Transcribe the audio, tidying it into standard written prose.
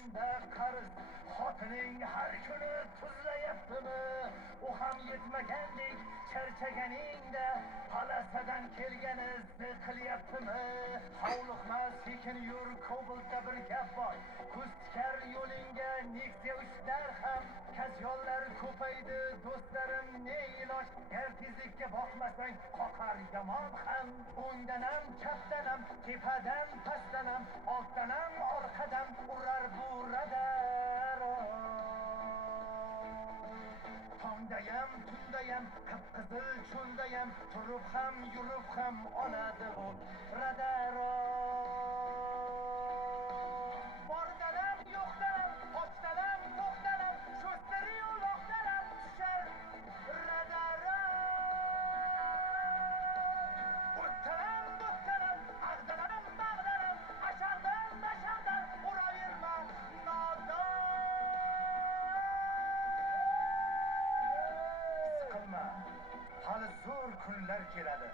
boshingda qarz, xotining har kuni tuzlayaptimi? U ham yetmagandek charchaganingda palasadan kelgani qilyaptimi? Hovliqma, sekin yur, Kobaltda bir gap bor. Kuz tikar yo'lingga Nexia 3lar ham, kazyollar ko'paydi do'stlarim, ne iloj? Gar tezlikka boqmasang qoqar yomon ham. O'ngdanam, chapdanam, tepadan pastdanam, ortdanam, orqadan urar bu radar. Tongdayam, tundayam, qip-qizil cho'ldayam, turib ham, yurib ham oladi bu radar. Bordanam, yo'qdanam, ochdanam, to'xtanam, sho'stiri yo'loqdanam tushar radar. O'ttanam, bo'ttanam, ag'danam, bag'danam, ashag'dan, mashag'dan uraverma nodon. Siqilma, hali zo'r kunlar keladi.